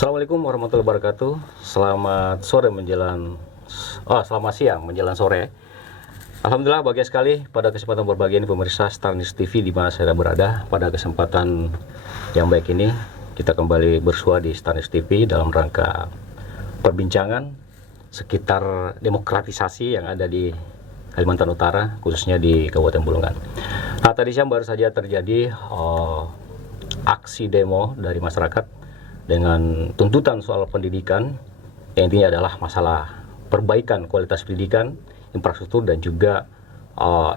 Assalamualaikum warahmatullahi wabarakatuh. Selamat sore selamat siang menjelang sore. Alhamdulillah bahagia sekali pada kesempatan berbagi ini pemirsa Star News TV di mana saya berada. Pada kesempatan yang baik ini kita kembali bersua di Star News TV dalam rangka perbincangan sekitar demokratisasi yang ada di Kalimantan Utara, khususnya di Kabupaten Bulungan. Nah, tadi siang baru saja terjadi aksi demo dari masyarakat dengan tuntutan soal pendidikan, yang intinya adalah masalah perbaikan kualitas pendidikan, infrastruktur, dan juga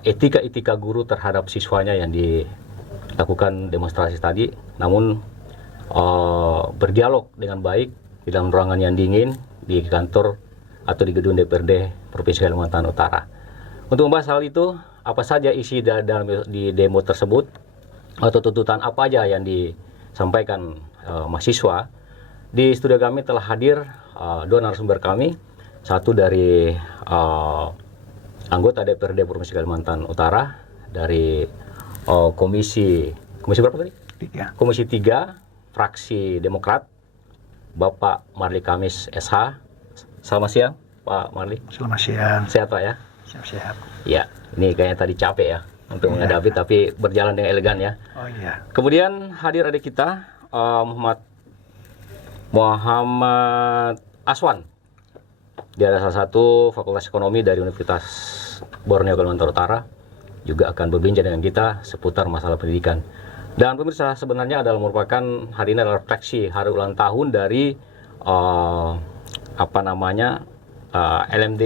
etika-etika guru terhadap siswanya yang dilakukan demonstrasi tadi. Namun berdialog dengan baik di dalam ruangan yang dingin di kantor atau di gedung DPRD Provinsi Kalimantan Utara. Untuk membahas hal itu, apa saja isi di demo tersebut, atau tuntutan apa aja yang disampaikan mahasiswa, di studio kami telah hadir dua narasumber kami. Satu dari anggota DPRD Provinsi Kalimantan Utara dari komisi berapa tadi? Komisi 3 fraksi Demokrat, Bapak Marli Kamis SH. Selamat siang Pak Marli. Selamat siang. Sehat Pak ya? Siap-siap. Ya, ini kayaknya tadi capek ya untuk menghadapi, tapi berjalan dengan elegan ya. Oh iya. Kemudian hadir adik kita Muhammad Aswan. Dia adalah salah satu Fakultas Ekonomi dari Universitas Borneo Kalimantan Utara, juga akan berbincang dengan kita seputar masalah pendidikan. Dan pemirsa, sebenarnya merupakan hari ini adalah refleksi hari ulang tahun dari LMD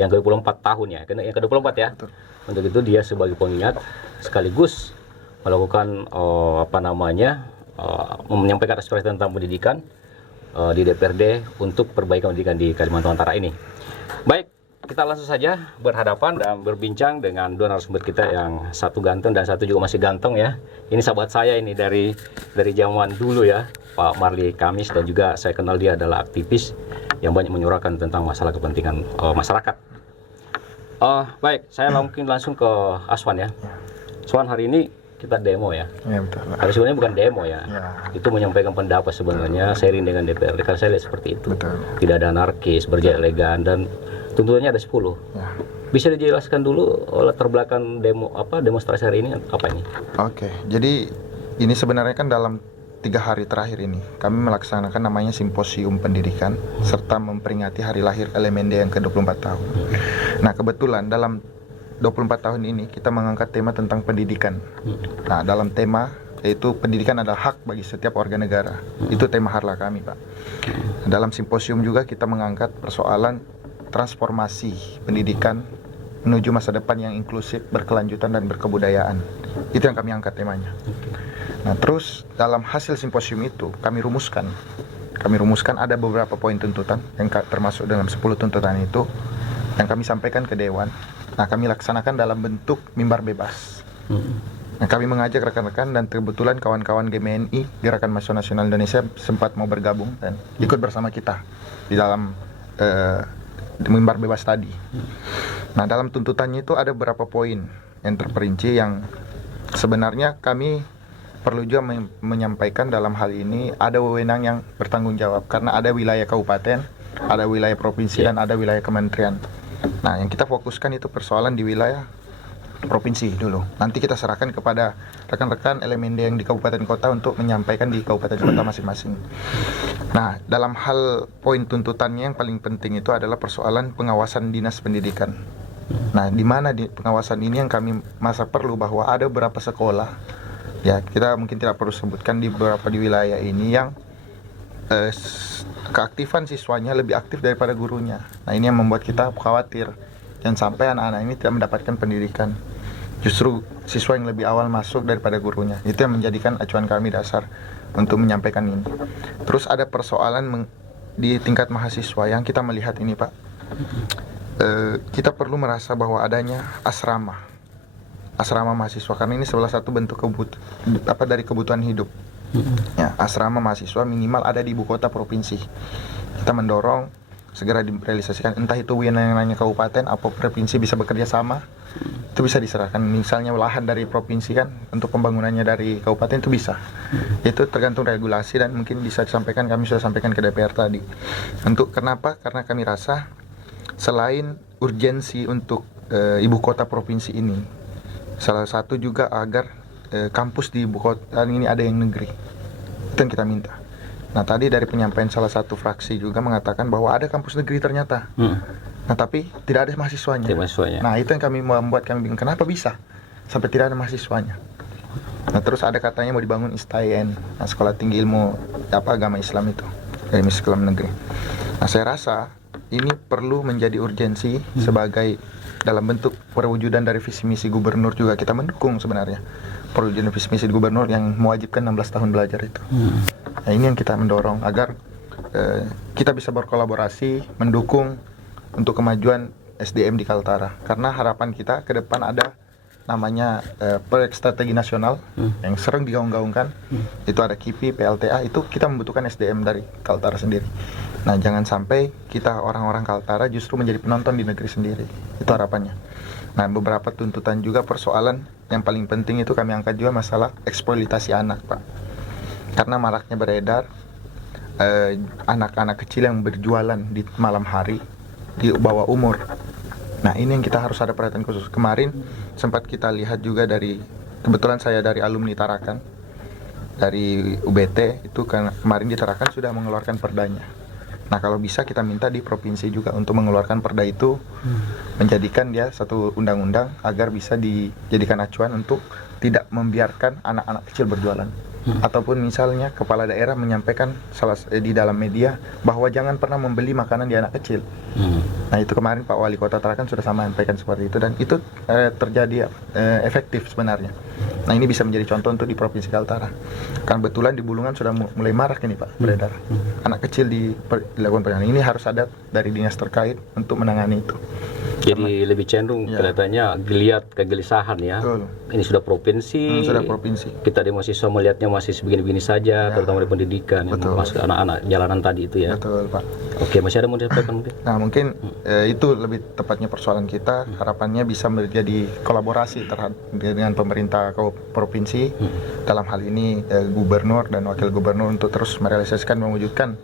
yang ke-24 tahun ya, yang ke-24 ya. Betul. Untuk itu dia sebagai pengingat sekaligus melakukan menyampaikan aspirasi tentang pendidikan di DPRD untuk perbaikan pendidikan di Kalimantan Utara ini. Baik, kita langsung saja berhadapan dan berbincang dengan dua narasumber kita, yang satu ganteng dan satu juga masih ganteng ya. Ini sahabat saya ini dari zaman dulu ya, Pak Marli Kamis, dan juga saya kenal dia adalah aktivis yang banyak menyuarakan tentang masalah kepentingan masyarakat. Baik, saya mungkin langsung ke Aswan ya. Aswan, hari ini kita demo ya. Iya betul. Tapi sebenarnya bukan demo ya. Itu menyampaikan pendapat sebenarnya, sharing dengan DPRD. Karena saya lihat seperti itu. Betul. Tidak ada anarkis, berjalan elegan, dan tuntutannya ada 10. Ya. Bisa dijelaskan dulu latar belakang demonstrasi hari ini apa ini? Oke, jadi ini sebenarnya kan dalam 3 hari terakhir ini kami melaksanakan namanya simposium pendidikan serta memperingati hari lahir LMND yang ke-24 tahun. Nah, kebetulan dalam 24 tahun ini kita mengangkat tema tentang pendidikan. Nah, dalam tema yaitu pendidikan adalah hak bagi setiap warga negara. Itu tema harlah kami, Pak. Dalam simposium juga kita mengangkat persoalan transformasi pendidikan menuju masa depan yang inklusif, berkelanjutan, dan berkebudayaan. Itu yang kami angkat temanya. Nah, terus dalam hasil simposium itu kami rumuskan ada beberapa poin tuntutan yang termasuk dalam 10 tuntutan itu yang kami sampaikan ke Dewan. Nah, kami laksanakan dalam bentuk mimbar bebas. Nah, kami mengajak rekan-rekan dan kebetulan kawan-kawan GMNI, Gerakan Mahasiswa Nasional Indonesia, sempat mau bergabung dan ikut bersama kita di dalam mimbar bebas tadi. Nah, dalam tuntutannya itu ada beberapa poin yang terperinci yang sebenarnya kami perlu juga menyampaikan dalam hal ini ada wewenang yang bertanggung jawab, karena ada wilayah kabupaten, ada wilayah provinsi, dan ada wilayah kementerian. Nah, yang kita fokuskan itu persoalan di wilayah provinsi dulu. Nanti kita serahkan kepada rekan-rekan LMND yang di kabupaten kota untuk menyampaikan di kabupaten kota masing-masing. Nah, dalam hal poin tuntutannya yang paling penting itu adalah persoalan pengawasan dinas pendidikan. Nah, di mana di pengawasan ini yang kami masa perlu bahwa ada beberapa sekolah, ya kita mungkin tidak perlu sebutkan di beberapa di wilayah ini yang keaktifan siswanya lebih aktif daripada gurunya. Nah, ini yang membuat kita khawatir dan sampai anak-anak ini tidak mendapatkan pendidikan. Justru siswa yang lebih awal masuk daripada gurunya. Itu yang menjadikan acuan kami dasar untuk menyampaikan ini. Terus ada persoalan di tingkat mahasiswa yang kita melihat ini, Pak. Kita perlu merasa bahwa adanya asrama mahasiswa, karena ini salah satu bentuk dari kebutuhan hidup. Ya, asrama mahasiswa minimal ada di ibu kota provinsi. Kita mendorong segera direalisasikan, entah itu wilayahnya kabupaten atau provinsi bisa bekerja sama itu bisa diserahkan. Misalnya lahan dari provinsi kan untuk pembangunannya dari kabupaten itu bisa. Itu tergantung regulasi dan mungkin bisa disampaikan, kami sudah sampaikan ke DPR tadi. Untuk kenapa? Karena kami rasa selain urgensi untuk ibu kota provinsi ini, salah satu juga agar kampus di ibu kota ini ada yang negeri. Itu yang kita minta. Nah tadi dari penyampaian salah satu fraksi juga mengatakan bahwa ada kampus negeri ternyata. Nah tapi tidak ada mahasiswanya. Nah itu yang membuat kami bingung, kenapa bisa sampai tidak ada mahasiswanya. Nah terus ada katanya mau dibangun ISTAIN, nah, sekolah tinggi ilmu agama Islam itu, ilmu Islam negeri. Nah saya rasa ini perlu menjadi urgensi sebagai dalam bentuk perwujudan dari visi misi gubernur, juga kita mendukung sebenarnya perwujudan visi misi gubernur yang mewajibkan 16 tahun belajar itu. Nah ini yang kita mendorong agar kita bisa berkolaborasi mendukung untuk kemajuan SDM di Kaltara, karena harapan kita ke depan ada namanya proyek strategi nasional yang sering digaung-gaungkan. Itu ada KIPI, PLTA, itu kita membutuhkan SDM dari Kaltara sendiri. Nah jangan sampai kita orang-orang Kaltara justru menjadi penonton di negeri sendiri, itu harapannya. Nah beberapa tuntutan juga, persoalan yang paling penting itu kami angkat juga masalah eksploitasi anak, Pak. Karena maraknya beredar anak-anak kecil yang berjualan di malam hari di bawah umur. Nah ini yang kita harus ada perhatian khusus. Kemarin sempat kita lihat juga dari, kebetulan saya dari alumni Tarakan, dari UBT itu kemarin di Tarakan sudah mengeluarkan perdanya. Nah kalau bisa kita minta di provinsi juga untuk mengeluarkan perda itu, menjadikan dia satu undang-undang agar bisa dijadikan acuan untuk tidak membiarkan anak-anak kecil berjualan. Ataupun misalnya kepala daerah menyampaikan di dalam media bahwa jangan pernah membeli makanan di anak kecil. Nah itu kemarin Pak Wali Kota Tarakan sudah sampaikan seperti itu, dan itu terjadi efektif sebenarnya. Nah ini bisa menjadi contoh untuk di Provinsi Kaltara. Karena kebetulan di Bulungan sudah mulai marak ini Pak beredar. Anak kecil dilakukan perjalanan. Ini harus ada dari dinas terkait untuk menangani itu. Jadi lebih cenderung kelihatannya geliat kegelisahan ya. Betul. Ini sudah provinsi. Sudah provinsi. Kita di mahasiswa melihatnya masih sebegini-begini saja, terutama di pendidikan yang masuk anak-anak jalanan tadi itu ya. Betul Pak. Oke, masih ada mau disampaikan mungkin? Nah mungkin itu lebih tepatnya persoalan kita. Harapannya bisa menjadi kolaborasi dengan pemerintah provinsi, dalam hal ini gubernur dan wakil gubernur, untuk terus merealisasikan, mewujudkan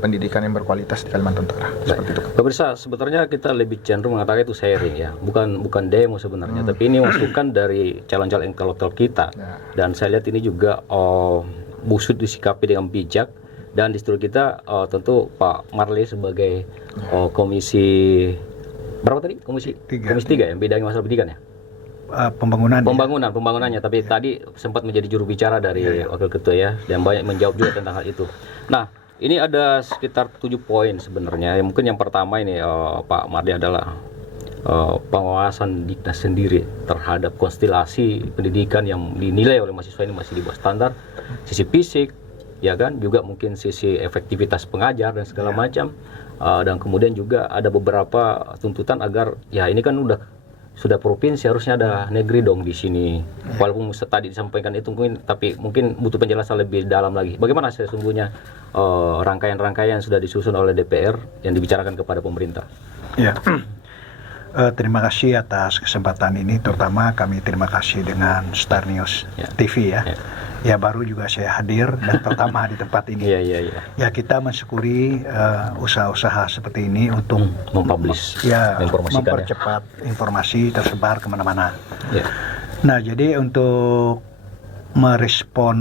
pendidikan yang berkualitas di Kalimantan Utara. Seperti itu. Pemirsa, sebetulnya kita lebih cenderung mengatakan itu sharing ya, bukan demo sebenarnya, tapi ini masukan dari calon-calon intelektual kita. Dan saya lihat ini juga busut disikapi dengan bijak. Dan di studio kita tentu Pak Marley sebagai komisi berapa tadi? Komisi 3 ya, bidang masalah pendidikan ya. Pembangunannya, tapi tadi sempat menjadi juru bicara dari wakil ketua ya, dan banyak menjawab juga tentang hal itu. Nah, ini ada sekitar 7 poin sebenarnya. Mungkin yang pertama ini Pak Marley adalah pengawasan Diknas sendiri terhadap konstelasi pendidikan yang dinilai oleh mahasiswa ini masih di bawah standar, sisi fisik, ya kan, juga mungkin sisi efektivitas pengajar dan segala macam. Dan kemudian juga ada beberapa tuntutan agar ya ini kan sudah provinsi, harusnya ada negeri dong di sini. Walaupun tadi disampaikan itu mungkin butuh penjelasan lebih dalam lagi. Bagaimana sesungguhnya rangkaian-rangkaian sudah disusun oleh DPR yang dibicarakan kepada pemerintah? Ya. Terima kasih atas kesempatan ini, terutama kami terima kasih dengan Star News TV ya. Ya baru juga saya hadir dan pertama di tempat ini. Ya kita mensyukuri usaha-usaha seperti ini untuk mempublish, mempercepat informasi tersebar kemana-mana. Nah jadi untuk merespon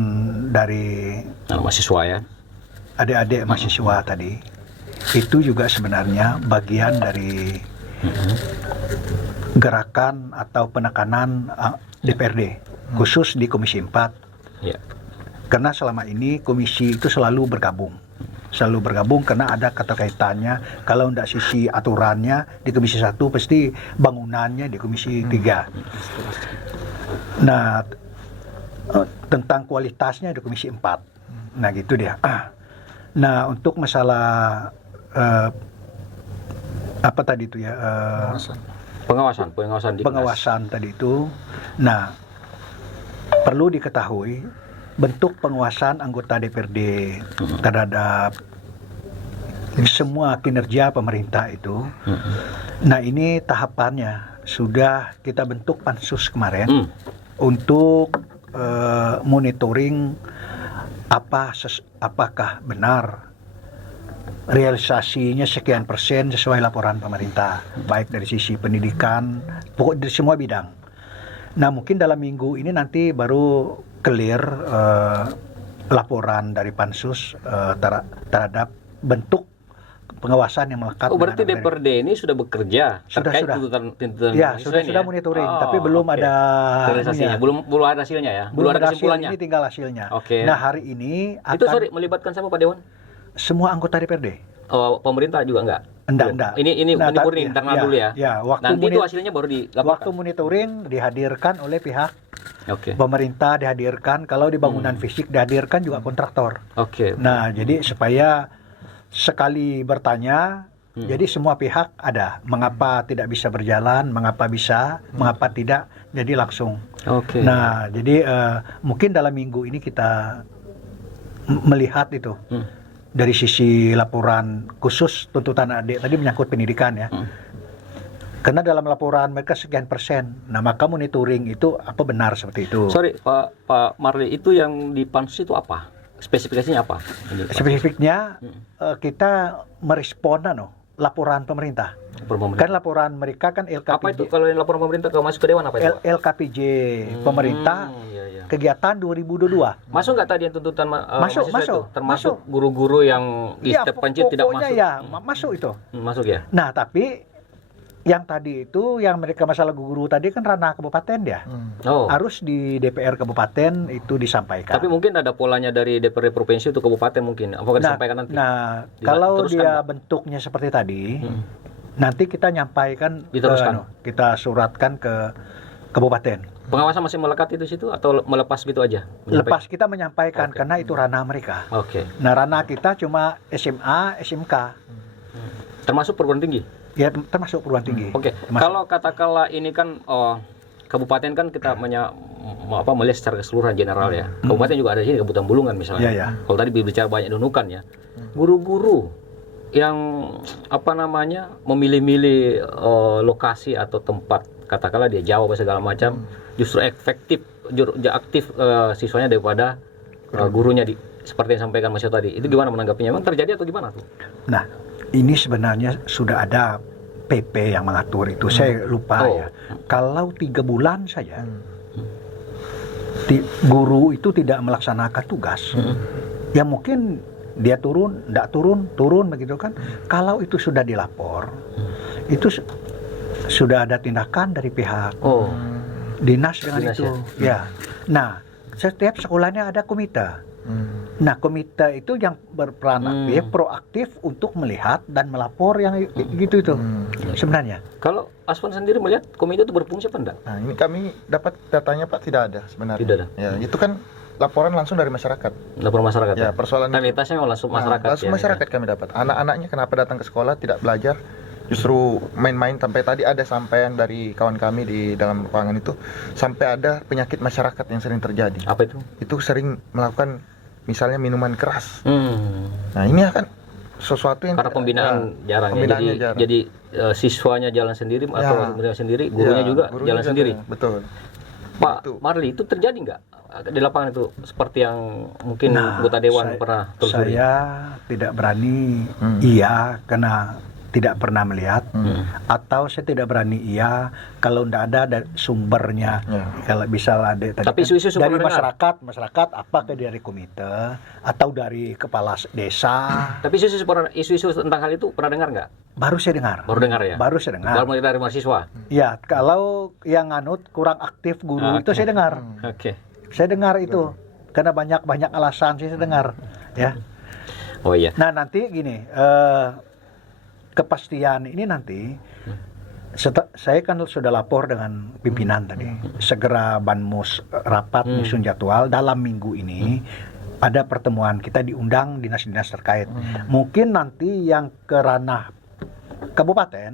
dari mahasiswa ya, adik-adik mahasiswa tadi, itu juga sebenarnya bagian dari gerakan atau penekanan DPRD khusus di Komisi 4. Karena selama ini komisi itu selalu bergabung karena ada keterkaitannya. Kalau tidak sisi aturannya di Komisi 1, pasti bangunannya di Komisi 3. Nah tentang kualitasnya di Komisi 4. Nah gitu dia. Nah untuk masalah apa tadi itu ya, pengawasan tadi itu. Nah perlu diketahui bentuk pengawasan anggota DPRD terhadap semua kinerja pemerintah itu. Nah ini tahapannya sudah kita bentuk pansus kemarin untuk monitoring apakah benar realisasinya sekian persen sesuai laporan pemerintah, baik dari sisi pendidikan, pokok dari semua bidang. Nah, mungkin dalam minggu ini nanti baru clear laporan dari pansus terhadap bentuk pengawasan yang melekat. Oh, berarti DPRD ini sudah bekerja terkait tuntutan ya, sudah monitoring, tapi belum ada realisasinya, belum ada hasilnya ya. Belum ada kesimpulannya. Ini tinggal hasilnya. Oke. Nah, hari ini itu melibatkan siapa Pak Dewan? Semua anggota DPRD. Oh, pemerintah juga enggak? Enggak. Ini murni internal dulu ya. Ya, nanti itu hasilnya baru dilaporkan. Waktu monitoring dihadirkan oleh pihak pemerintah, dihadirkan. Kalau di bangunan fisik dihadirkan juga kontraktor. Nah, jadi supaya sekali bertanya, jadi semua pihak ada. Mengapa tidak bisa berjalan, mengapa bisa, mengapa tidak, jadi langsung. Nah, jadi mungkin dalam minggu ini kita melihat itu. Dari sisi laporan khusus tuntutan adik tadi menyangkut pendidikan ya. Karena dalam laporan mereka sekian persen. Nah, maka monitoring itu apa benar seperti itu. Sorry Pak Marli, itu yang di pansus itu apa? Spesifikasinya apa? Spesifiknya kita merespon laporan pemerintah. Kan laporan mereka kan LKPJ. Apa itu kalau yang laporan pemerintah kalau masuk ke Dewan apa itu? LKPJ pemerintah. Kegiatan 2022. Masuk nggak tadi yang tuntutan masuk. Itu? Termasuk guru-guru yang di step pencet tidak masuk? Ya, masuk itu. Masuk ya. Nah, tapi yang tadi itu, yang mereka masalah guru tadi kan ranah kabupaten ya. Harus di DPR kabupaten itu disampaikan. Tapi mungkin ada polanya dari DPR provinsi untuk kabupaten mungkin. Apakah disampaikan nanti? Nah, kalau dia bentuknya seperti tadi, nanti kita nyampaikan, kita suratkan ke kabupaten. Pengawasan masih melekat itu situ atau melepas gitu aja? Lepas kita menyampaikan karena itu ranah mereka. Nah, ranah kita cuma SMA, SMK. Termasuk perguruan tinggi? Ya, termasuk perguruan tinggi. Kalau katakanlah ini kan kabupaten kan kita melihat secara keseluruhan general ya. Kabupaten juga ada di sini, Kabupaten Bulungan misalnya. Kalau tadi bicara banyak Nunukan ya. Guru-guru yang memilih-milih lokasi atau tempat, katakanlah dia Jawa segala macam, justru aktif siswanya daripada gurunya seperti yang disampaikan Mas Yo tadi. Itu gimana menanggapinya? Memang terjadi atau gimana tuh? Nah, ini sebenarnya sudah ada PP yang mengatur itu. Saya lupa ya. Kalau 3 bulan saja guru itu tidak melaksanakan tugas, ya mungkin dia turun begitu kan. Kalau itu sudah dilapor, itu sudah ada tindakan dari pihak dinas dengan itu. Ya. Nah, setiap sekolahnya ada komite. Nah, komite itu yang berperan aktif, proaktif untuk melihat dan melapor yang gitu itu sebenarnya. Kalau Aswan sendiri melihat komite itu berfungsi apa enggak? Nah, ini kami dapat datanya Pak, tidak ada sebenarnya. Tidak ada. Ya, itu kan laporan langsung dari masyarakat. Laporan masyarakat. Ya, persoalan realitasnya langsung masyarakat. Langsung masyarakat kami dapat. Anak-anaknya kenapa datang ke sekolah tidak belajar? Justru main-main. Sampai tadi ada sampaian dari kawan kami di dalam lapangan itu, sampai ada penyakit masyarakat yang sering terjadi. Apa itu? Itu sering melakukan misalnya minuman keras. Nah, ini akan sesuatu yang karena pembinaan jarang. Jadi siswanya jalan sendiri atau jalan sendiri, gurunya juga jalan sendiri. Betul. Pak Marli, itu terjadi nggak di lapangan itu seperti yang mungkin anggota dewan pernah telusuri? Saya tidak berani karena tidak pernah melihat, atau saya tidak berani kalau tidak ada sumbernya. Kalau bisa ada tapi isu-isu dari masyarakat apakah dari komite atau dari kepala desa. Tapi isu-isu tentang hal itu pernah dengar nggak? Baru saya dengar. Baru dengar ya? Baru saya dengar. Baru dari mahasiswa? Ya, kalau yang kurang aktif guru itu saya dengar. Saya dengar itu karena banyak alasan saya dengar ya. Oh iya. Nah, nanti gini, kepastian ini nanti saya kan sudah lapor dengan pimpinan tadi, segera Banmus rapat menyusun jadwal dalam minggu ini. Ada pertemuan, kita diundang dinas-dinas terkait. Mungkin nanti yang ke ranah kabupaten,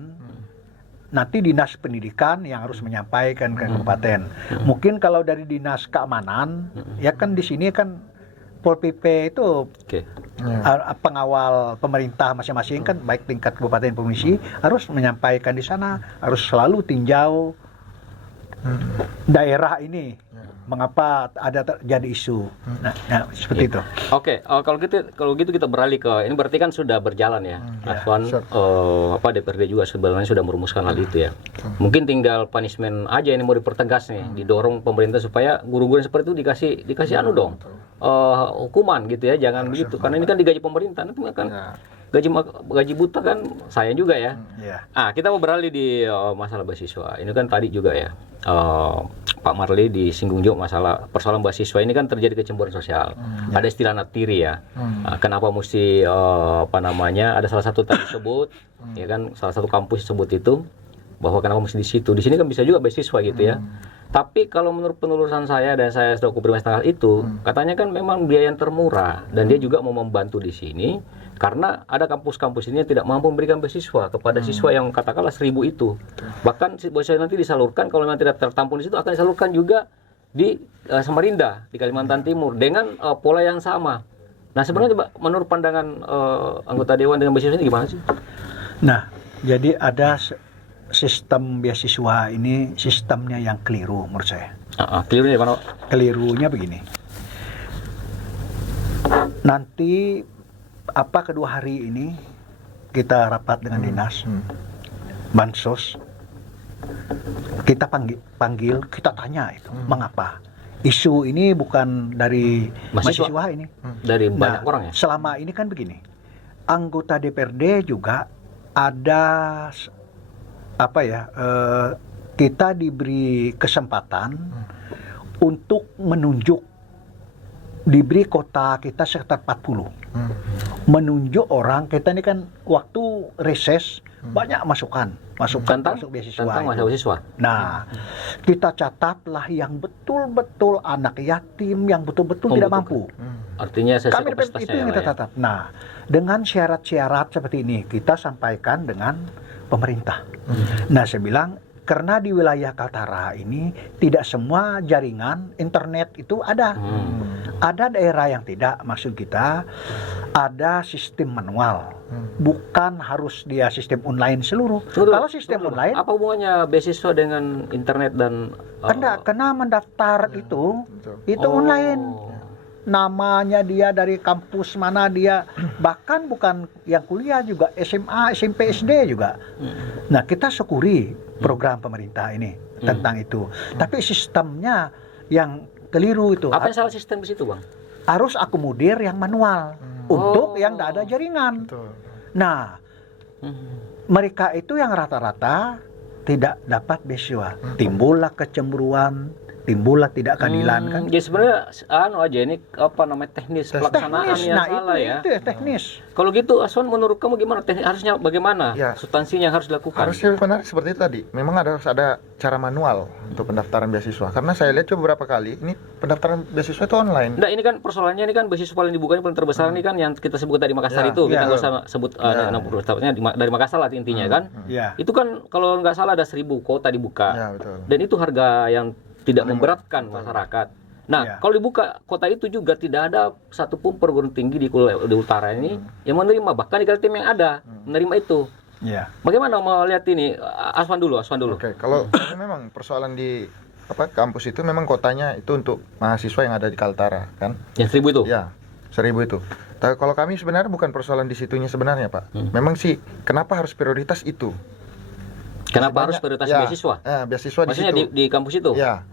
nanti dinas pendidikan yang harus menyampaikan ke kabupaten. Mungkin kalau dari dinas keamanan, ya kan di sini kan Pol PP itu pengawal pemerintah masing-masing kan, baik tingkat kabupaten provinsi harus menyampaikan di sana, harus selalu tinjau daerah ini mengapa ada terjadi isu. Nah, seperti itu. Oke, kalau gitu kita beralih ke ini, berarti kan sudah berjalan ya, Aswan, DPRD juga sebenarnya sudah merumuskan hal itu ya. Mungkin tinggal punishment aja ini mau dipertegas nih, didorong pemerintah supaya guru-guru yang seperti itu dikasih hukuman gitu ya, jangan begitu, karena ini kan digaji pemerintah, nanti kan gaji buta kan sayang juga ya. Kita mau beralih di masalah beasiswa. Ini kan tadi juga ya, Pak Marley disinggung juga masalah persoalan beasiswa ini kan terjadi kecemburuan sosial. Ada istilah natiri ya. Kenapa mesti ada salah satu tadi sebut ya kan, salah satu kampus sebut itu bahwa kenapa mesti di situ. Di sini kan bisa juga beasiswa gitu ya. Tapi kalau menurut penelusuran saya dan saya sudah konfirmasi tanggal itu, katanya kan memang biaya yang termurah dan dia juga mau membantu di sini karena ada kampus-kampus ini yang tidak mampu memberikan beasiswa kepada siswa yang katakanlah 1.000 itu. Bahkan beasiswa nanti disalurkan, kalau memang tidak tertampung di situ akan disalurkan juga di Samarinda, di Kalimantan Timur dengan pola yang sama. Nah, sebenarnya coba menurut pandangan anggota dewan dengan beasiswa ini gimana sih? Nah, jadi ada sistem beasiswa ini sistemnya yang keliru menurut saya. Kelirunya gimana? Kelirunya begini. Nanti kedua hari ini kita rapat dengan dinas bansos, kita panggil, kita tanya itu mengapa isu ini bukan dari mahasiswa ini, dari banyak orang ya. Selama ini kan begini, anggota DPRD juga ada kita diberi kesempatan untuk menunjuk, diberi kota kita sekitar 40. Menunjuk orang, kita ini kan waktu reses banyak masukan masuk beasiswa. Nah, kita catatlah yang betul-betul anak yatim, yang betul-betul tidak mampu. Artinya kami itu yang kita catat. Nah, dengan syarat-syarat seperti ini kita sampaikan dengan pemerintah. Nah, saya bilang karena di wilayah Kaltara ini tidak semua jaringan internet itu ada. Ada daerah yang tidak, maksud kita ada sistem manual. Bukan harus dia sistem online seluruh. Kalau sistem online, apa hubungannya beasiswa dengan internet dan karena mendaftar itu online. Namanya dia dari kampus mana dia, bahkan bukan yang kuliah juga, SMA, SMP, SD juga. Nah, kita syukuri program pemerintah ini tentang itu. Tapi sistemnya yang keliru itu. Apa yang salah sistem di situ, Bang? Harus akomodir yang manual untuk yang tidak ada jaringan. Nah, mereka itu yang rata-rata tidak dapat beasiswa. Timbullah kecemburuan, timbullah tidak keadilan kan. Ya sebenarnya ini teknis pelaksanaan yang salah ya. Itu teknis. Kalau gitu Aswan, menurut kamu gimana? Harusnya bagaimana? Substansinya yang harus dilakukan. Harusnya benar seperti itu tadi. Memang harus ada cara manual untuk pendaftaran beasiswa. Karena saya lihat beberapa kali ini pendaftaran beasiswa itu online. Nah, ini kan persoalannya, ini kan beasiswa paling dibuka paling terbesar ini kan yang kita sebut tadi Makassar itu. Kita nggak usah sebut dari Makassar lah intinya kan. Itu kan kalau nggak salah ada 1.000 kota dibuka. Dan itu harga yang tidak memberatkan masyarakat. Nah, kalau dibuka kota itu juga tidak ada satupun perguruan tinggi di utara ini yang menerima, bahkan di Kaltim yang ada menerima itu. Bagaimana melihat ini? Aswan dulu. Oke, kalau memang persoalan di kampus itu memang kotanya itu untuk mahasiswa yang ada di Kaltara kan? Yang 1.000 itu? Ya, 1.000 itu. Tapi kalau kami sebenarnya bukan persoalan di situnya sebenarnya, Pak. Memang sih kenapa harus prioritas itu? Kenapa harus prioritas beasiswa? Beasiswa maksudnya di situ. Di kampus itu? Ya.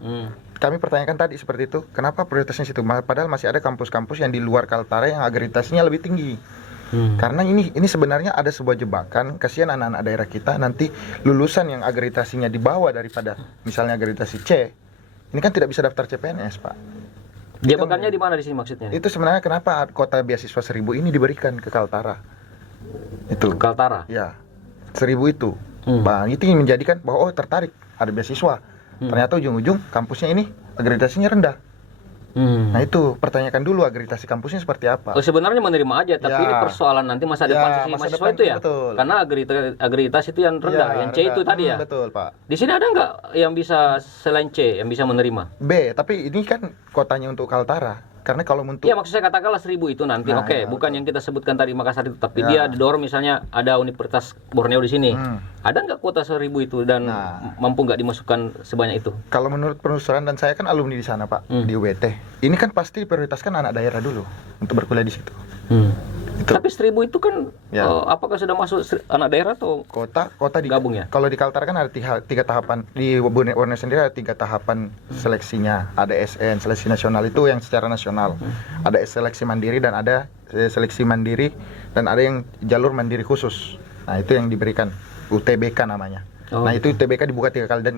Kami pertanyakan tadi seperti itu. Kenapa prioritasnya situ? Padahal masih ada kampus-kampus yang di luar Kaltara yang agreditasinya lebih tinggi. Karena ini sebenarnya ada sebuah jebakan. Kasihan anak-anak daerah kita nanti lulusan yang agreditasinya di bawah daripada misalnya agreditasi C. Ini kan tidak bisa daftar CPNS, Pak. Jebakannya di mana di sini maksudnya? Itu sebenarnya kenapa kota beasiswa 1.000 ini diberikan ke Kaltara. Itu. Kaltara? Ya. 1.000 itu. Itu yang menjadikan bahwa tertarik ada beasiswa. Ternyata ujung-ujung kampusnya ini agreditasinya rendah. Nah itu pertanyakan dulu agreditasi kampusnya seperti apa. Sebenarnya menerima aja, tapi ini persoalan nanti masa depan mahasiswa itu ya. Betul. Karena agreditasi itu yang rendah, yang C itu tadi ya. Betul, Pak. Di sini ada nggak yang bisa selain C yang bisa menerima? B, tapi ini kan kotanya untuk Kaltara. Karena kalau untuk Iya, maksud saya katakanlah 1.000 itu nanti. Nah, Oke, ya, bukan yang kita sebutkan tadi Makassar itu, tapi Ya. dia didorong misalnya ada Universitas Borneo di sini. Ada nggak kuota 1.000 itu dan Nah. mampu nggak dimasukkan sebanyak itu? kalau menurut penelusuran, dan saya kan alumni di sana Pak, di UWT. Ini kan pasti diprioritaskan anak daerah dulu untuk berkuliah di situ. Itu Tapi 1.000 itu kan Ya. apakah sudah masuk anak daerah atau kota di gabung ya? Kalau di Kaltara kan ada tiga tahapan. Di Borneo sendiri ada 3 tahapan seleksinya. Ada SN, seleksi nasional itu yang secara nasional. Ada seleksi mandiri dan ada seleksi mandiri dan ada yang jalur mandiri khusus. Nah, itu yang diberikan UTBK namanya. Oh. Nah, itu UTBK dibuka 3 kali dan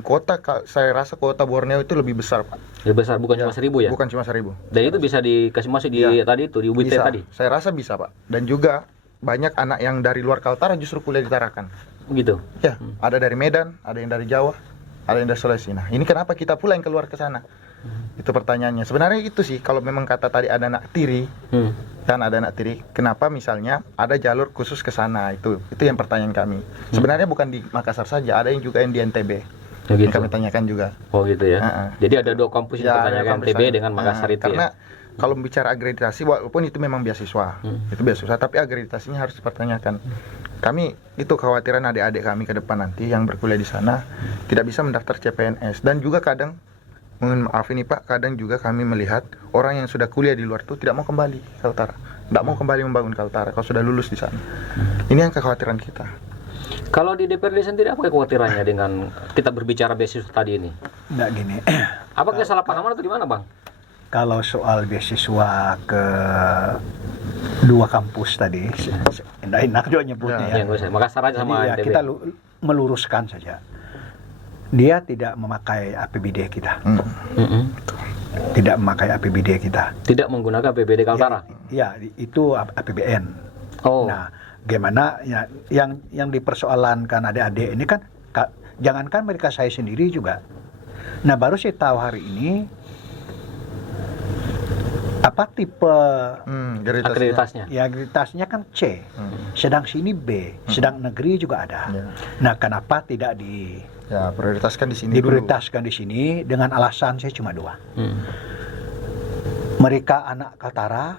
saya rasa kota Borneo itu lebih besar, Pak. Lebih besar, bukan cuma 1.000 ya? Bukan cuma 1.000. Dan itu bisa dikasih masuk di Ya. tadi itu di UBT Bisa. tadi. Saya rasa bisa, Pak. Dan juga banyak anak yang dari luar Kaltara justru kuliah di Tarakan. Begitu. Ya, ada dari Medan, ada yang dari Jawa, ada yang dari Sulawesi. Nah, ini kenapa kita pula yang keluar ke sana? Itu pertanyaannya. Sebenarnya itu sih, kalau memang kata tadi ada anak tiri, kan ada anak tiri, kenapa misalnya ada jalur khusus ke sana? Itu yang pertanyaan kami. Sebenarnya bukan di Makassar saja, ada yang juga yang di NTB. Ya, gitu. Yang kami tanyakan juga. Oh gitu ya. Heeh. Jadi ada 2 kampus yang Ya, pertanyakan kampus NTB sana. dengan Makassar itu Karena ya. kalau bicara akreditasi, walaupun itu memang beasiswa, itu beasiswa, tapi akreditasinya harus dipertanyakan. Kami itu kekhawatiran adik-adik kami ke depan nanti yang berkuliah di sana tidak bisa mendaftar CPNS, dan juga kadang, mohon maaf ini Pak, kadang juga kami melihat orang yang sudah kuliah di luar itu tidak mau kembali ke Kaltara, tidak mau kembali membangun Kaltara kalau sudah lulus di sana. Ini yang kekhawatiran kita. Kalau di DPRD sendiri apa kekhawatirannya dengan kita berbicara beasiswa tadi ini? Nggak gini. Apa kesalahpahaman atau gimana, Bang? Kalau soal beasiswa ke 2 kampus tadi, enak juga nyebutnya Ya, ya. nggak usah. Makassar aja Jadi sama ya NTB. kita meluruskan saja. Dia tidak memakai APBD kita. Tidak memakai APBD kita. Tidak menggunakan PBD Kaltara. Ya, itu APBN. Oh. Nah, gimana ya yang dipersoalankan adik-adik ini kan jangankan mereka, saya sendiri juga. Nah, baru saya tahu hari ini apa tipe Akreditasnya. ya akreditasinya kan C, sedang sini B, sedang negeri juga ada. Ya. Nah, kenapa tidak Ya, prioritaskan di sini dulu. diprioritaskan di sini dengan alasan saya cuma 2. Mereka anak Kaltara,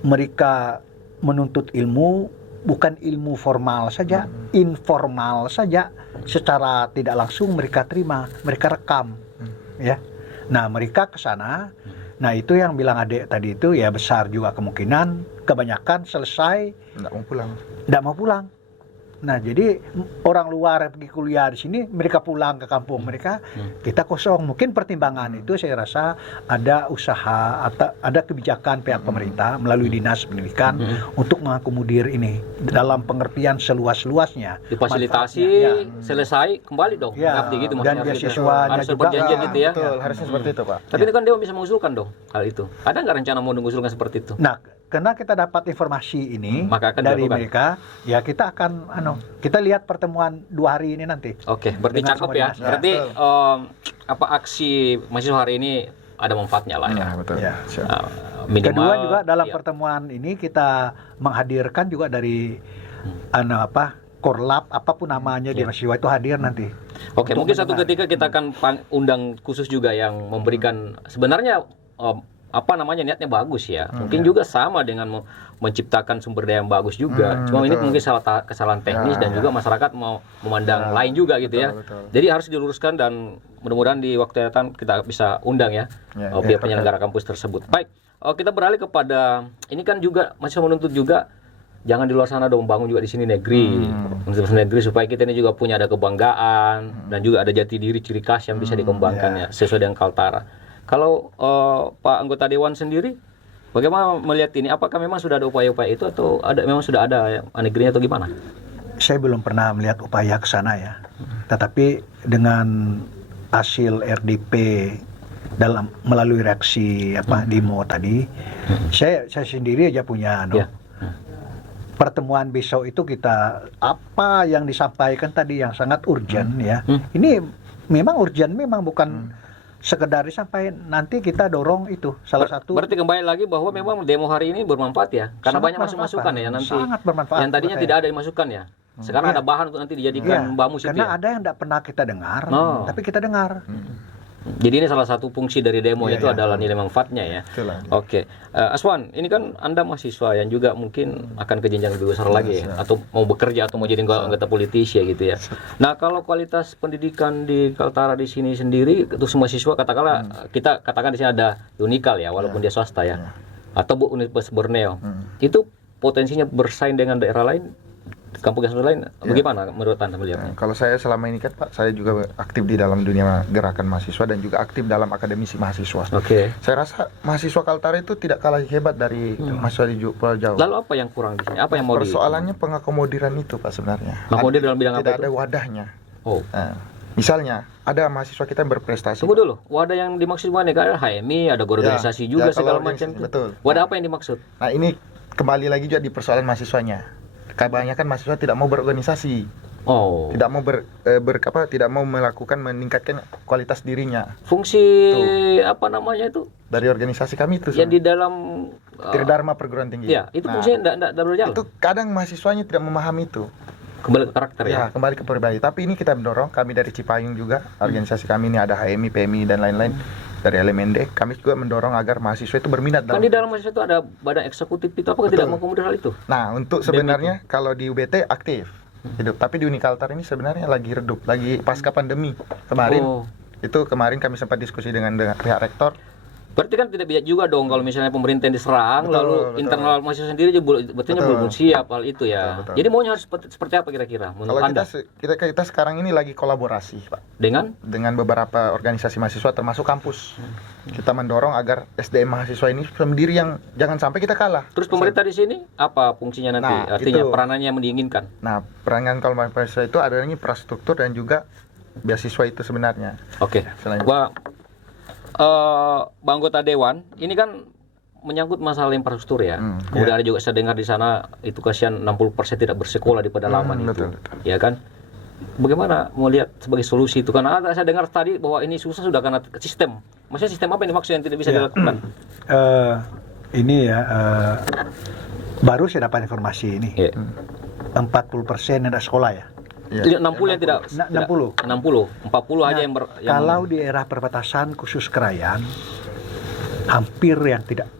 mereka menuntut ilmu, bukan ilmu formal saja, informal saja, secara tidak langsung mereka terima, mereka rekam, ya. Nah, mereka ke sana. Nah, itu yang bilang adik tadi itu ya besar juga kemungkinan kebanyakan selesai Nggak mau pulang. tidak mau pulang. Nah, jadi orang luar pergi kuliah di sini, mereka pulang ke kampung mereka, kita kosong. Mungkin pertimbangan itu saya rasa ada usaha atau ada kebijakan pihak pemerintah melalui dinas pendidikan untuk mengakomodir ini dalam pengertian seluas-luasnya. Difasilitasi, Manfaatnya, selesai, kembali dong. Ya, Ngabdi gitu dan maksudnya. beasiswanya harus juga. berjanjian gitu ya. Betul, harusnya seperti itu Pak. Tapi itu kan Dewan bisa mengusulkan dong hal itu. Ada nggak rencana mau mengusulkan seperti itu? Nah, karena kita dapat informasi ini Maka akan dari dilakukan. mereka, ya kita akan kita lihat pertemuan 2 hari ini nanti. Oke, berarti Dengan cakep semua ya. dinas. Berarti apa aksi mahasiswa hari ini ada manfaatnya lah ya. Ya, betul. Ya. Siap. Minimal. Kedua juga dalam ya. pertemuan ini kita menghadirkan juga dari Korlap apapun namanya di mahasiswa itu hadir nanti. Oke, Untuk mungkin satu mendengar. ketika kita akan undang khusus juga yang memberikan sebenarnya niatnya bagus ya. Mungkin juga sama dengan menciptakan sumber daya yang bagus juga. Cuma ini betul. mungkin kesalahan teknis dan juga masyarakat mau memandang lain juga gitu ya. betul. Jadi harus diluruskan dan mudah-mudahan di waktu yang datang kita bisa undang ya, pihak penyelenggara kampus tersebut. Baik, kita beralih kepada ini kan juga masih menuntut juga jangan di luar sana dong, bangun juga di sini negeri, universitas negeri supaya kita ini juga punya ada kebanggaan dan juga ada jati diri ciri khas yang bisa dikembangkan ya sesuai dengan Kaltara. Kalau Pak anggota Dewan sendiri, bagaimana melihat ini? Apakah memang sudah ada upaya-upaya itu atau memang sudah ada negerinya atau gimana? Saya belum pernah melihat upaya ke sana ya. Tetapi dengan hasil RDP melalui reaksi demo tadi, saya sendiri aja punya pertemuan besok itu kita apa yang disampaikan tadi yang sangat urgent ya. Ini memang urgent, memang bukan sekedar sampai nanti kita dorong itu salah satu. Berarti kembali lagi bahwa memang demo hari ini bermanfaat ya, karena Sangat banyak masukan ya nanti. Sangat bermanfaat. Yang tadinya tidak ada dimasukkan ya. Sekarang ada bahan untuk nanti dijadikan bamus itu karena ya. ada yang tidak pernah kita dengar, tapi kita dengar. Jadi ini salah satu fungsi dari demo itu adalah nilai manfaatnya ya. Itulah dia. Oke, Aswan, ini kan Anda mahasiswa yang juga mungkin akan ke jenjang lebih besar lagi ya, atau mau bekerja atau mau jadi anggota politisi ya gitu ya. Nah, kalau kualitas pendidikan di Kaltara di sini sendiri untuk semua siswa, katakanlah kita katakan di sini ada Unikal ya, walaupun dia swasta ya, atau Universitas Borneo, itu potensinya bersaing dengan daerah lain, kampus lain, bagaimana menurut Anda melihatnya? Kalau saya selama ini kan Pak, saya juga aktif di dalam dunia gerakan mahasiswa dan juga aktif dalam akademisi mahasiswa. Oke. Saya rasa mahasiswa Kaltara itu tidak kalah hebat dari mahasiswa di Pulau Jawa. Lalu apa yang kurang di sini? Apa yang mau Persoalannya pengakomodiran itu Pak sebenarnya. Mengakomodir dalam bidang apa Tidak itu? ada wadahnya. Oh. Nah, misalnya ada mahasiswa kita yang berprestasi. Tunggu dulu, wadah yang dimaksud mana? Ada HMI, ada organisasi juga kalau segala organisasi, macam tuh. betul. Wadah apa yang dimaksud? Nah, ini kembali lagi juga di persoalan mahasiswanya. Kebanyakan mahasiswa tidak mau berorganisasi, Oh. tidak mau tidak mau meningkatkan kualitas dirinya. Fungsi apa namanya itu? Dari organisasi kami itu. Yang di dalam Tridharma Perguruan Tinggi. ya, itu fungsinya enggak berjalan. Itu kadang mahasiswanya tidak memahami itu. Kembali ke karakter ya. Ya, kembali ke pribadi. Tapi ini kita mendorong, kami dari Cipayung juga, organisasi kami ini ada HMI, PMI dan lain-lain dari LMND. Kami juga mendorong agar mahasiswa itu berminat Kan di dalam mahasiswa itu ada badan eksekutif itu, apakah tidak mengakomodir hal itu? Nah, untuk sebenarnya kalau di UBT aktif hidup, tapi di Unikaltar ini sebenarnya lagi redup, lagi pasca pandemi kemarin. Oh. Itu kemarin kami sempat diskusi dengan pihak rektor. Berarti kan tidak bijak juga dong kalau misalnya pemerintah yang diserang, lalu internal mahasiswa sendiri juga betulnya belum siap hal itu ya. Betul. Jadi maunya harus seperti apa kira-kira menurut Kalau Anda? kita sekarang ini lagi kolaborasi, Pak, Dengan beberapa organisasi mahasiswa termasuk kampus. Kita mendorong agar SDM mahasiswa ini sendiri yang jangan sampai kita kalah. terus pemerintah di sini apa fungsinya nanti? Nah, Artinya itu. peranannya yang diinginkan. Nah, peranan kalau mahasiswa itu adanya infrastruktur dan juga beasiswa itu sebenarnya. Oke. Selain- Bang anggota dewan, ini kan menyangkut masalah infrastruktur ya. Hmm, Kemudian ada juga saya dengar di sana itu kasihan 60% tidak bersekolah di pedalaman itu. betul. Ya kan? Bagaimana mau lihat sebagai solusi itu? Karena saya dengar tadi bahwa ini susah sudah karena sistem. Maksudnya sistem apa yang dimaksud yang tidak bisa dilakukan? Ini ya baru saya dapat informasi ini. Ya. 40% ada sekolah ya. Tidak 60 yang tidak 60. 60, 40 aja yang Kalau di daerah perbatasan khusus Krayan hampir tidak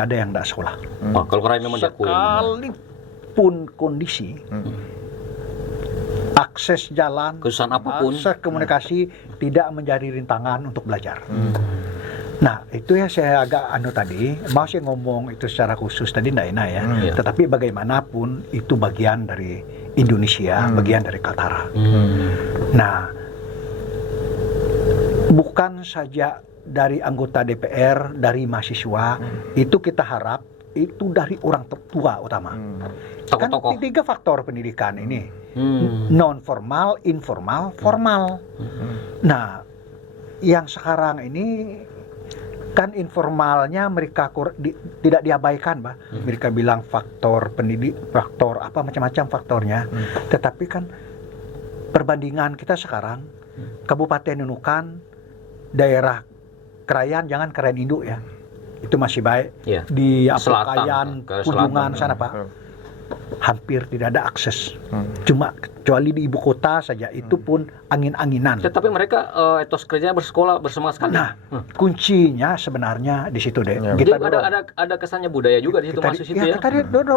ada yang tidak sekolah. Oh, kalau Krayan memang diakui. Sekalipun kondisi akses jalan, Kesusahan apapun. akses komunikasi tidak menjadi rintangan untuk belajar. Nah, itu ya saya agak tadi, mau saya ngomong itu secara khusus tadi enggak enak ya. Iya. Tetapi bagaimanapun itu bagian dari Indonesia, bagian dari Kaltara. Nah, bukan saja dari anggota DPR, dari mahasiswa, itu kita harap itu dari orang tua utama. Kan Tokoh-tokoh. 3 faktor pendidikan ini. Hmm. Non formal, informal, formal. Nah, yang sekarang ini kan informalnya mereka tidak diabaikan, Pak. Mereka bilang faktor faktor apa macam-macam faktornya. Tetapi kan perbandingan kita sekarang Kabupaten Nunukan, daerah Krayan, jangan Krayan Induk ya. Itu masih baik. Iya. Di Selatan, Apakayan, ke Kudungan selatan. sana, Pak. Hampir tidak ada akses. Cuma kecuali di ibu kota saja, itu pun angin-anginan. Tetapi mereka etos kerjanya bersekolah bersama sekali. Nah, kuncinya sebenarnya di situ deh. Jadi Kita dorong. ada kesannya budaya juga di situ Kita masuk situ ya. kita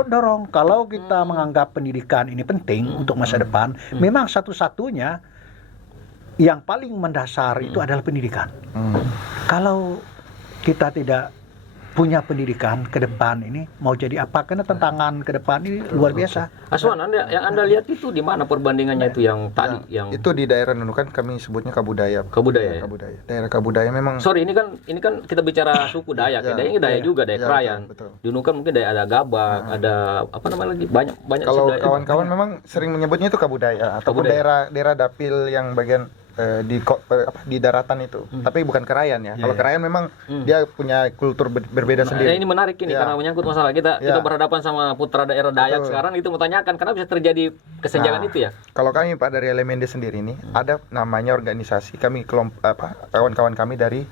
dorong. Kalau kita menganggap pendidikan ini penting untuk masa depan, memang satu-satunya yang paling mendasar itu adalah pendidikan. Kalau kita tidak punya pendidikan ke depan ini mau jadi apa? Karena tantangan ke depan ini luar biasa. Aswan, yang Anda lihat itu di mana perbandingannya itu yang tadi yang Itu di daerah Nunukan kami sebutnya Kabudaya. Kebudaya ya? Daerah Kabudaya memang. Sorry, ini kan kita bicara suku Dayak ya. Dayak ini Dayak juga, Dayak Krayan. betul. Di Nunukan mungkin ada Gabak, ada apa namanya lagi? Banyak Kalau suku Dayak. kawan-kawan memang sering menyebutnya itu Kabudaya ataupun Kabudaya. daerah dapil yang bagian di daratan itu. Tapi bukan Krayan ya. Kalau Krayan memang dia punya kultur berbeda Nah, sendiri. ini menarik ini Ya. karena menyangkut masalah kita berhadapan sama putra daerah Dayak sekarang itu mau tanyakan kenapa bisa terjadi kesenjangan itu ya? Kalau kami Pak dari LMND sendiri ini ada namanya organisasi kami kawan-kawan kami dari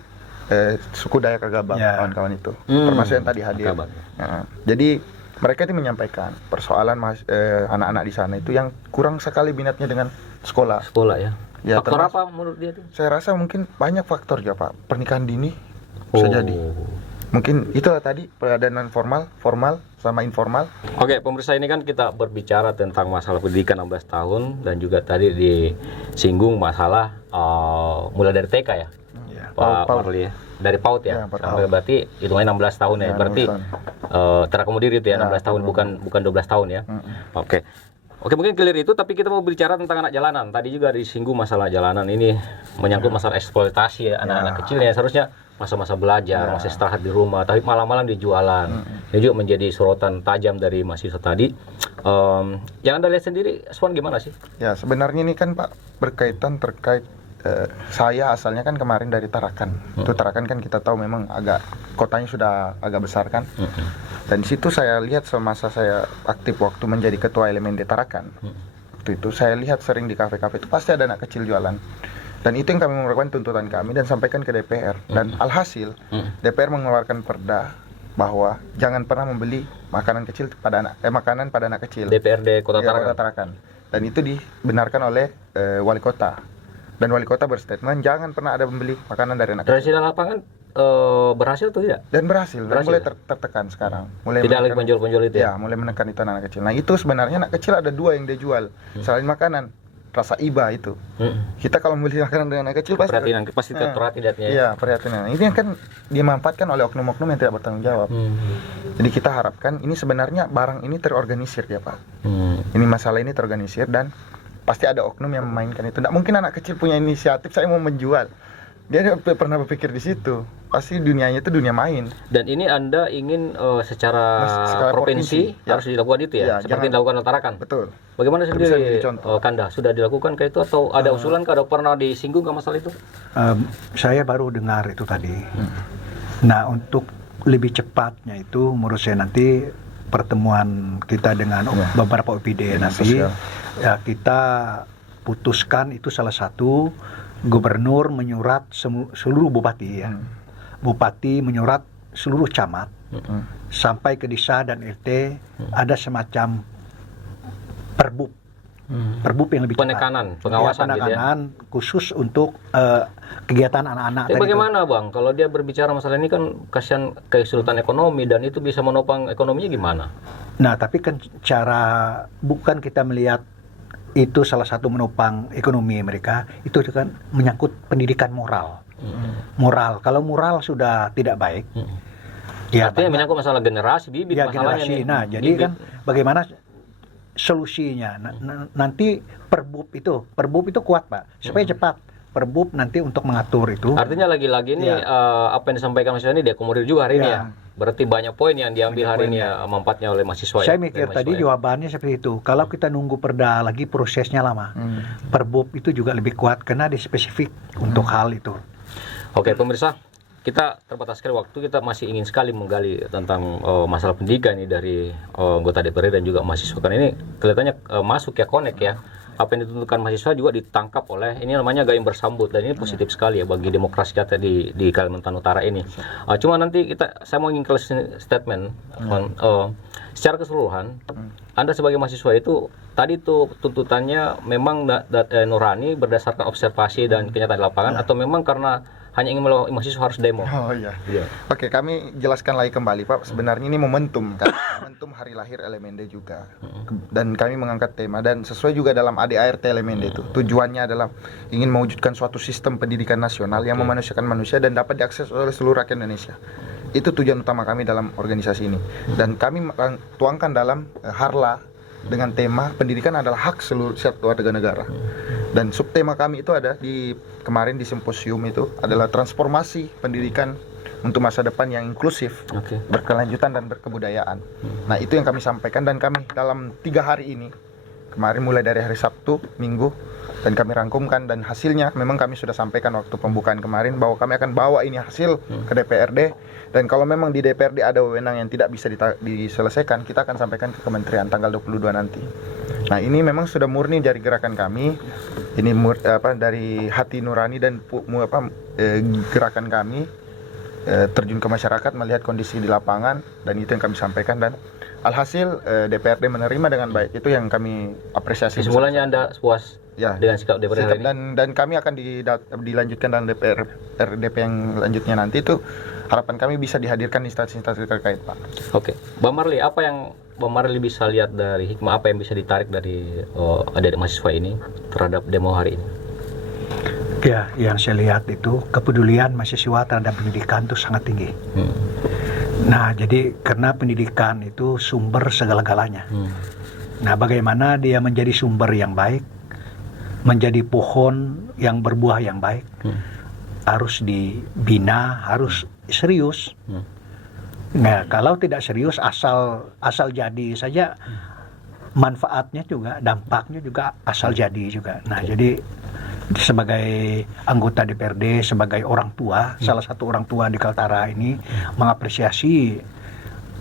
suku Dayak Agabang, Ya. kawan-kawan itu. Termasuk yang tadi hadir. Agabang. Ya. Jadi mereka itu menyampaikan persoalan anak-anak di sana itu yang kurang sekali minatnya dengan sekolah. Sekolah ya. Ya, Faktor apa menurut dia tuh? Saya rasa mungkin banyak faktor ya Pak. Pernikahan dini bisa jadi. Mungkin itulah tadi peradaban formal sama informal. Oke, pemirsa, ini kan kita berbicara tentang masalah pendidikan 16 tahun dan juga tadi disinggung masalah mulai dari TK ya. Pak Marli ya. Dari PAUD ya. Sampai berarti hitungannya 16 tahun ya. Berarti terakomodir itu ya, 16 tahun bukan 12 tahun ya. Oke. Oke, mungkin clear itu, tapi kita mau bicara tentang anak jalanan. Tadi juga disinggung masalah jalanan ini menyangkut masalah eksploitasi ya, anak-anak kecil ya, seharusnya masa-masa belajar, masa istirahat di rumah, tapi malam-malam di jualan. Ini juga menjadi sorotan tajam dari mahasiswa tadi. Yang Anda lihat sendiri, Swan, gimana sih? Ya, sebenarnya ini kan Pak berkaitan terkait saya asalnya kan kemarin dari Tarakan. Itu Tarakan kan kita tahu memang kotanya sudah agak besar kan. Dan di situ saya lihat semasa saya aktif waktu menjadi ketua LMND Tarakan. Waktu itu saya lihat sering di kafe-kafe itu pasti ada anak kecil jualan. Dan itu yang kami mengeluarkan tuntutan kami dan sampaikan ke DPR. Dan alhasil DPR mengeluarkan perda bahwa jangan pernah membeli makanan kecil pada makanan pada anak kecil. DPRD Kota Ya, Tarakan. Kota Tarakan. Dan itu dibenarkan oleh wali kota. Dan wali kota berstatement jangan pernah ada membeli makanan dari anak kecil. Dari lapangan berhasil atau tidak? Dan berhasil. Dan mulai tertekan sekarang. Mulai tidak lagi penjual-penjual itu ya? Ya, mulai menekan itu anak kecil. Nah itu sebenarnya anak kecil ada dua yang dia jual. Selain makanan, rasa iba itu. Kita kalau membeli makanan dengan anak kecil pasti terperhatiannya. Iya, perhatian. Ini kan dimanfaatkan oleh oknum-oknum yang tidak bertanggung jawab. Jadi kita harapkan ini sebenarnya barang ini terorganisir ya Pak. Ini masalah ini terorganisir dan pasti ada oknum yang memainkan itu. Tidak mungkin anak kecil punya inisiatif saya mau menjual. Dia pernah berpikir di situ. Pasti dunianya itu dunia main. Dan ini Anda ingin secara provinsi harus dilakukan itu ya? Seperti yang dilakukan Tarakan? Betul. Bagaimana sendiri Kanda? Sudah dilakukan kayak itu atau ada usulan kah? Ada pernah disinggung ke masalah itu? Saya baru dengar itu tadi. Nah, untuk lebih cepatnya itu menurut saya nanti pertemuan kita dengan beberapa OPD nanti ya, kita putuskan itu salah satu gubernur menyurat seluruh bupati ya. Bupati menyurat seluruh camat sampai ke desa dan RT ada semacam perbub yang lebih penekanan, pengawasan penekanan gitu ya? Khusus untuk kegiatan anak-anak. Tapi bagaimana Bang, kalau dia berbicara masalah ini kan kasihan kesulitan ekonomi dan itu bisa menopang ekonominya gimana? Nah tapi kan bukan kita melihat itu salah satu menopang ekonomi mereka, itu kan menyangkut pendidikan moral. Moral, kalau moral sudah tidak baik, ya artinya menyangkut masalah generasi, bibit ya, masalahnya generasi. nih. Nah, jadi bibit. kan bagaimana solusinya? Nanti perbub itu kuat Pak, supaya cepat. Perbub nanti untuk mengatur itu. Artinya lagi-lagi ini apa yang disampaikan mahasiswa ini diakomodir juga hari ini ya. Berarti banyak poin yang diambil hari ini ya manfaatnya oleh mahasiswa. Saya mikir tadi jawabannya seperti itu. Kalau kita nunggu perda lagi prosesnya lama. Perbub itu juga lebih kuat karena spesifik untuk hal itu. Oke, pemirsa, kita terbatas sekali waktu, kita masih ingin sekali menggali tentang masalah pendidikan ini dari anggota DPR dan juga mahasiswa. Kan ini kelihatannya masuk ya, connect ya. Apa yang ditentukan mahasiswa juga ditangkap oleh ini namanya gayung bersambut dan ini positif sekali ya bagi demokrasi kita di Kalimantan Utara ini. Cuma nanti saya mau ingin closing statement. Secara keseluruhan, Anda sebagai mahasiswa itu tadi tuh tuntutannya memang nurani berdasarkan observasi dan kenyataan di lapangan atau memang karena hanya ingin melakukan mahasiswa harus demo? Oh iya. Oke, kami jelaskan lagi kembali Pak. Sebenarnya ini momentum kan, momentum hari lahir LMND juga. Dan kami mengangkat tema dan sesuai juga dalam ADART LMND itu. Tujuannya adalah ingin mewujudkan suatu sistem pendidikan nasional yang memanusiakan manusia dan dapat diakses oleh seluruh rakyat Indonesia. Itu tujuan utama kami dalam organisasi ini. Dan kami tuangkan dalam Harla dengan tema pendidikan adalah hak seluruh setiap warga negara. Dan subtema kami itu ada kemarin di simposium itu adalah transformasi pendidikan untuk masa depan yang inklusif, berkelanjutan dan berkebudayaan. Nah itu yang kami sampaikan dan kami dalam 3 hari ini, kemarin mulai dari hari Sabtu, Minggu, dan kami rangkumkan dan hasilnya memang kami sudah sampaikan waktu pembukaan kemarin bahwa kami akan bawa ini hasil ke DPRD dan kalau memang di DPRD ada wewenang yang tidak bisa diselesaikan, kita akan sampaikan ke Kementerian tanggal 22 nanti. Nah ini memang sudah murni dari gerakan kami, ini dari hati nurani dan gerakan kami terjun ke masyarakat melihat kondisi di lapangan dan itu yang kami sampaikan dan Alhasil DPRD menerima dengan baik, itu yang kami apresiasi. Semulanya Anda puas dengan sikap DPRD hari ini? Dan kami akan dilanjutkan dalam RDP yang lanjutnya nanti, itu harapan kami bisa dihadirkan instansi-instansi terkait, Pak. Oke, Bang Marli, apa yang Bang Marli bisa lihat dari hikmah, apa yang bisa ditarik dari adik mahasiswa ini terhadap demo hari ini? Ya, yang saya lihat itu kepedulian mahasiswa terhadap pendidikan itu sangat tinggi. Nah, jadi karena pendidikan itu sumber segala-galanya. Nah, bagaimana dia menjadi sumber yang baik, menjadi pohon yang berbuah yang baik, harus dibina, harus serius. Nah, kalau tidak serius asal jadi saja, manfaatnya juga, dampaknya juga asal jadi juga. Nah, jadi sebagai anggota DPRD, sebagai orang tua, salah satu orang tua di Kaltara ini mengapresiasi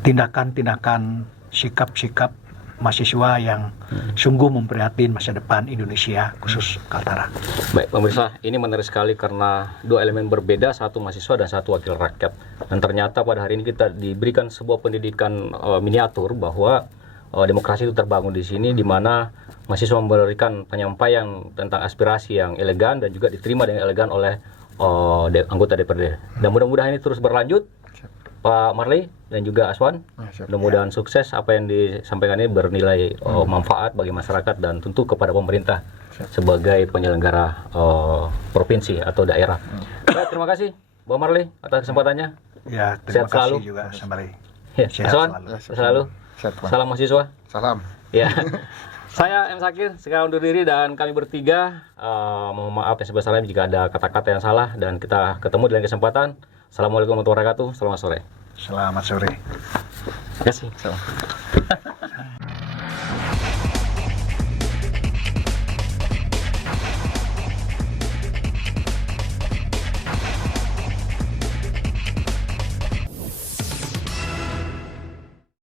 tindakan-tindakan, sikap-sikap mahasiswa yang sungguh memprihatin masa depan Indonesia, khusus Kaltara. Baik, pemirsa, ini menarik sekali karena dua elemen berbeda, satu mahasiswa dan satu wakil rakyat. Dan ternyata pada hari ini kita diberikan sebuah pendidikan miniatur bahwa demokrasi itu terbangun di sini, di mana mahasiswa memberikan penyampaian tentang aspirasi yang elegan dan juga diterima dengan elegan oleh anggota DPRD. Dan mudah-mudahan ini terus berlanjut, Pak Marli dan juga Aswan. Mudah-mudahan sukses, apa yang disampaikan ini bernilai manfaat bagi masyarakat dan tentu kepada pemerintah sebagai penyelenggara provinsi atau daerah. Baik, terima kasih Pak Marli atas kesempatannya. Ya, terima Sehat selalu. kasih juga Marli. Ya, Sehat Aswan, selalu. Salam mahasiswa. Salam. Ya. Saya M. Sakir, sekarang undur diri dan kami bertiga mohon maaf yang sebesar-besarnya jika ada kata-kata yang salah, dan kita ketemu di lain kesempatan. Assalamualaikum warahmatullahi wabarakatuh. Selamat sore. Selamat sore. Terima kasih.